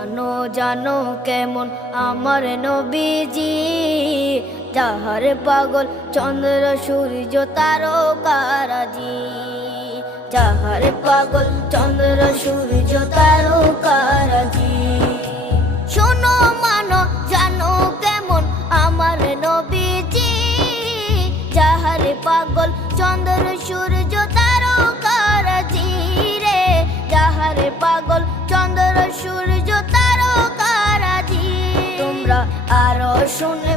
জানো জানো কেমন আমার নবীজি, যাহার পাগল চন্দ্র সূর্য তারকারাজি। যাহার পাগল চন্দ্র সূর্য তারকারাজি। শোনো মানো জানো কেমন আমার নবীজি, যাহার পাগল চন্দ্র সূর্য তারকারাজি রে। যাহার পাগল চন্দ্র সূর্য তারকারাজি। তোমরা আরো শুনে